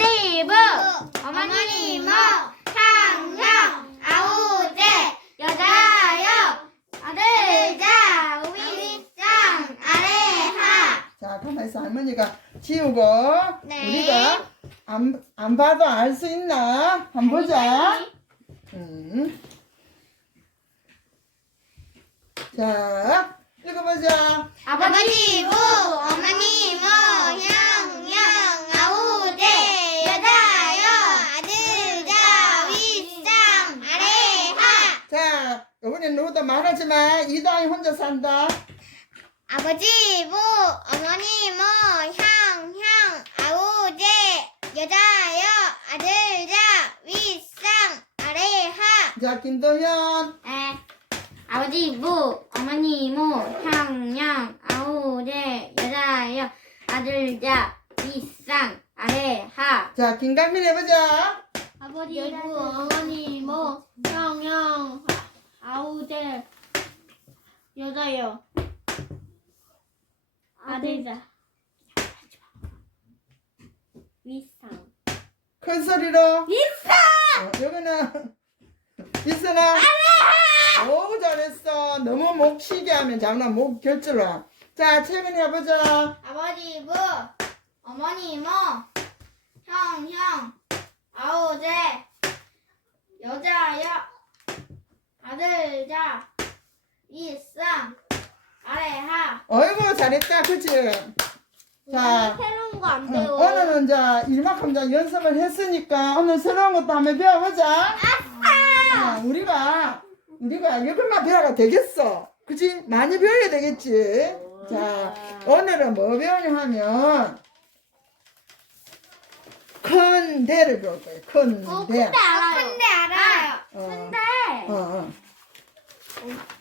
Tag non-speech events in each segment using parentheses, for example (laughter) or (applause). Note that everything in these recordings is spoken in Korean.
부 어머니 모 형형 아우제 여자여 아들자 윗장 아래하 자, 가만히 있어. 할머니가 지우고 네. 우리가 안, 안 봐도 알 수 있나? 한번 보자. 음. 자, 읽어보자. 아버지 부 어머니 모형형 아우제 여자여 아들자 윗장 아래하 자, 이번엔 누구도 말하지 마. 이다희 혼자 산다. 아버지 부 어머니 모 형 형 아우제 여자여 아들자 윗상 아래하 자, 김도현. 네. 아버지 부 어머니 모 형형 아우제 여자여 아들자 윗상 아래하 자, 김강민 해보자. 아버지 부 어머니 모 형 형 아우제 여자요 아들자 윗상 큰 소리로. 이사! 어, 여기는, (laughs) 이사나. 오, 잘했어. 너무 목 쉬게 하면 장난 목 결절 와. 자, 최근 해보자. 아버지 부 어머니 모 형 형 아우제 여자여 아들자 윗상 아래하 어이구, 잘했다. 그치? 자, 새로운 거안 어, 배워 오늘은 자, 이만큼 자, 연습을 했으니까 오늘 새로운 것도 한번 배워보자. 어, 우리가, 우리가 이것만 배워가 되겠어. 그치? 많이 배워야 되겠지? 자, 오늘은 뭐 배우냐 하면, 큰 대를 배울 거예요. 큰 대. 알아요 근데 알아요 어, 근데 어, 어.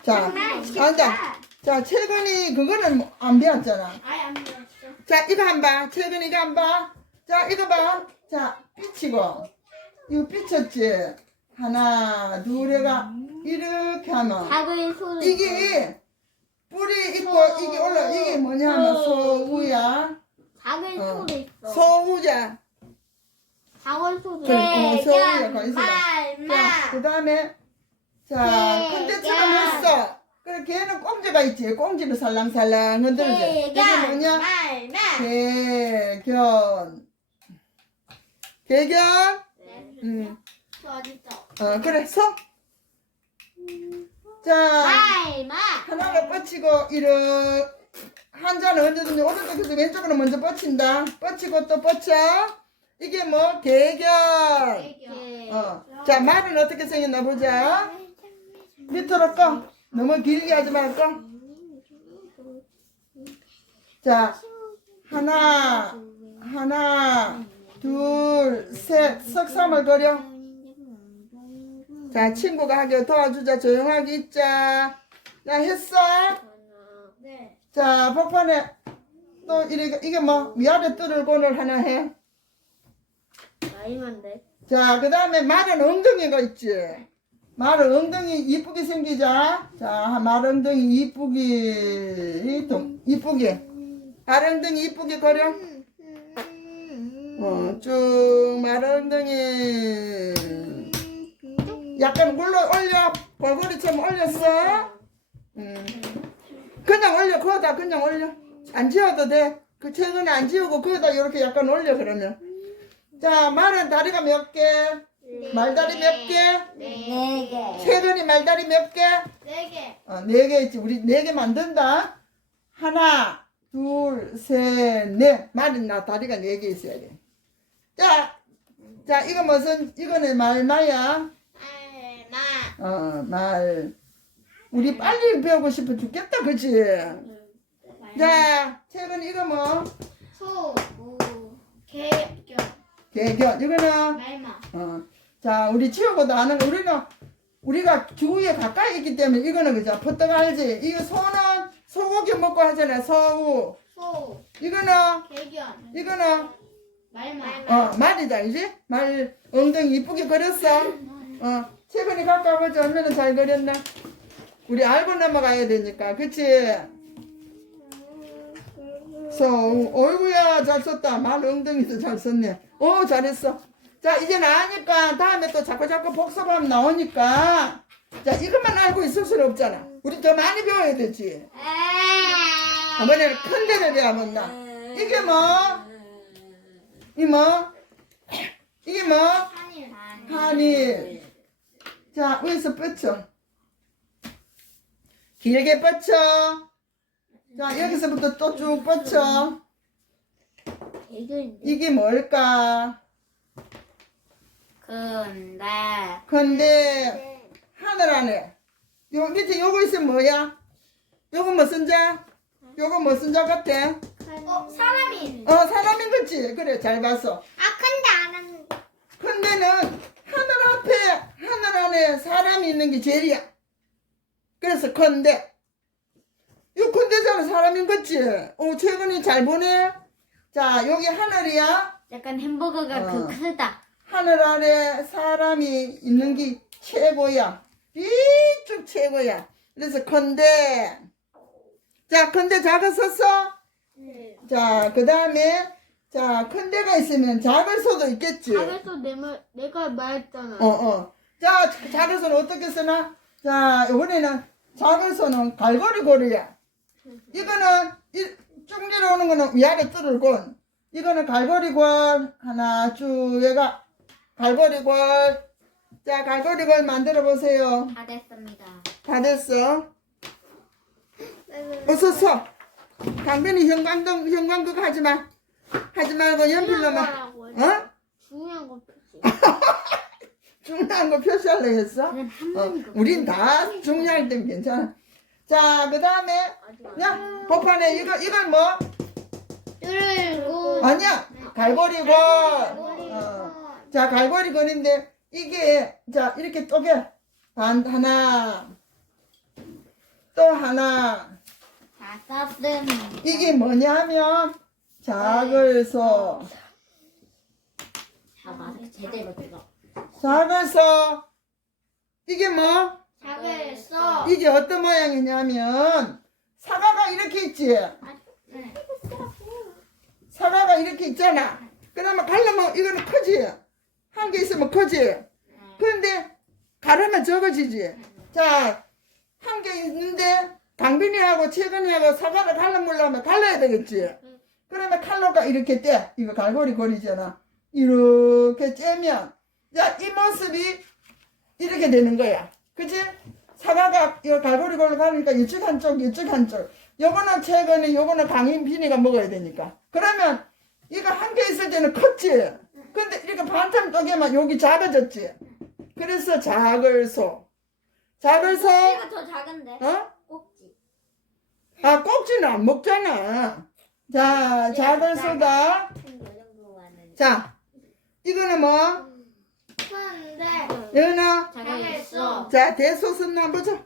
자, 앉아. 자, 최근이 그거는 뭐안 배웠잖아. 아예 안 배웠어 자, 이거 한 봐. 최근 이거 한 봐. 자, 이거 봐. 자, 삐치고. 이거 삐쳤지? 하나, 둘, 해가 이렇게 하면. 작은 소리 이게 뿌리 있고 이게 올라 이게 뭐냐 하면 소우야. 작은 어. 소리 있어 소우자. 작은 소리 그래, 어, 소우야. 거기. 말마 자, 그 다음에 자, 네. 그래, 꽁지가 있지. 꽁지를 살랑살랑 흔들지. 이게 뭐냐? 말마 개견. 개견? 음. 저 어딨어 어, 그래, 서. 자, 말마 하나를 뻗치고, 이렇게. 한 잔을 언제든지 오른쪽에서 왼쪽으로 먼저 뻗친다. 뻗치고 또 뻗쳐. 이게 뭐? 개견. 어. 자, 말은 어떻게 생겼나 보자. 밑으로 꺼. 너무 길게 하지 말고. 자, 하나, 하나, 둘, 셋. 석삼을 그려. 자, 친구가 하게 도와주자. 조용하게 있자. 자, 했어? 네 자, 복판에 또 이게, 이게 뭐, 위아래 뜰을 고을 하나 해. 나이만 돼 자, 그 다음에 말은 엉덩이가 있지. 말은 엉덩이 이쁘게 생기자. 자, 말 엉덩이 이쁘게, 좀 이쁘게. 말 엉덩이 이쁘게 그려. 어, 쭉, 말 엉덩이. 약간 물로 올려. 골고리처럼 올렸어. 음. 그냥 올려, 거기다 그냥 올려. 안 지워도 돼. 그 최근에 안 지우고 거기다 이렇게 약간 올려, 그러면. 자, 말은 다리가 몇 개? 말다리 몇 개? 네개 최근이 말다리 몇 개? 네 개 어, 네 개 있지. 우리 네 개 만든다. 하나, 둘, 셋, 넷. 말은 나 다리가 네 개 있어야 돼. 자, 자, 이거 무슨, 이거는 말마야. 말마 어, 말. 우리 빨리 배우고 싶어 죽겠다, 그치? 자, 최근 이거 뭐? 소 개견 개견. 이거는? 말마 어. 자, 우리 지우고도 아는 거, 우리는, 우리가 주위에 가까이 있기 때문에 이거는 그죠? 퍼떡 알지? 이거 소는 소고기 먹고 하잖아, 소우. 소 이거는, 개견 이거는, 말마 어, 말이다, 이지? 말 엉덩이 이쁘게 그렸어? 어, 최근에 가까워보자. 얼마나 잘 그렸나? 우리 알고 넘어가야 되니까, 그치? 소, 어이구야, 잘 썼다. 말 엉덩이도 잘 썼네. 어, 잘했어. 자, 이제 나으니까 다음에 또 자꾸 자꾸 복습하면 나오니까. 자, 이것만 알고 있을 수는 없잖아. 우리 더 많이 배워야 되지. 이번에는 큰 데를 배워면 나. 이게 뭐? 이 뭐? 이게 뭐? 한일. 한일. 자, 위에서 뻗쳐. 길게 뻗쳐. 자, 여기서부터 또 쭉 뻗쳐. 이게 뭘까? 근데. 근데, 하늘 안에. 요 밑에 요거 있으면 뭐야? 요거 무슨 자? 요거 무슨 자 같아? 어 사람이. 어, 사람인 거지? 그래, 잘 봤어. 아 근데 안 하는. 근데는 하늘 앞에 하늘 안에 사람이 있는 게 제일이야. 그래서 건데 이 건대자는 사람인 거지. 어 최근에 잘 보네. 자 여기 하늘이야. 약간 햄버거가 어. 그 크다. 하늘 아래 사람이 있는 게 최고야. 이쪽 최고야. 그래서 건대. 자 건대 작은 썼어. 자그 다음에 자 큰데가 있으면 작은 소도 있겠지. 작아서 내 말 내가 말했잖아. 어, 어. 자, 작은 손은 어떻게 쓰나? 자, 이번에는 작은 손은 갈고리 고리야. 이거는 이, 쭉 내려오는 거는 위아래 뚫을곤. 이거는 갈고리 골 하나 쭉 얘가 갈고리 골. 자, 갈고리 골 만들어 보세요. 다 됐습니다. 다 됐어. 어서 서. 강변이 형광등 형광등 하지 마. 하지 말고 연필로만. 어? 중요한 거 표시. (laughs) 중요한 거 표시하려 했어? 그건 한 어. 우린 다 중요할 땐 괜찮아. 자, 그 다음에, 야, 법판에 이거, 이건 뭐? 뚫고. 아니야, 갈고리고. 어. 자, 갈고리건인데, 이게, 자, 이렇게 또게. 반, 하나. 또 하나. 다 썼음. 이게 뭐냐면, 작을서. 다 맞아 제대로 들어. 작을서. 이게 뭐? 작을 써. 이게 어떤 모양이냐면, 사과가 이렇게 있지? 네. 사과가 이렇게 있잖아. 그러면 가려면 이거는 크지? 한 개 있으면 크지? 그런데 가르면 적어지지? 자, 한 개 있는데 강빈이하고 최근이하고 사과를 갈라물려면 갈라야 되겠지? 그러면 칼로가 이렇게 떼. 이거 갈고리 고리잖아. 이렇게 째면 자, 이 모습이 이렇게 되는 거야. 그치? 사과가 이거 갈고리 고리 가니까 이쪽 한쪽, 이쪽 한쪽. 요거는 최근에 요거는 강인빈이가 먹어야 되니까. 그러면 이거 한 개 있을 때는 컸지. 근데 이렇게 반참 쪼개면 여기 작아졌지. 그래서 작을소. 작을소. 이거 더 작은데. 어? 꼭지. 아 꼭지는 안 먹잖아. 자, 작을소다. 자, 이거는 뭐? 근데. 연아. 작을 써. 자, 대소선 한번 보자.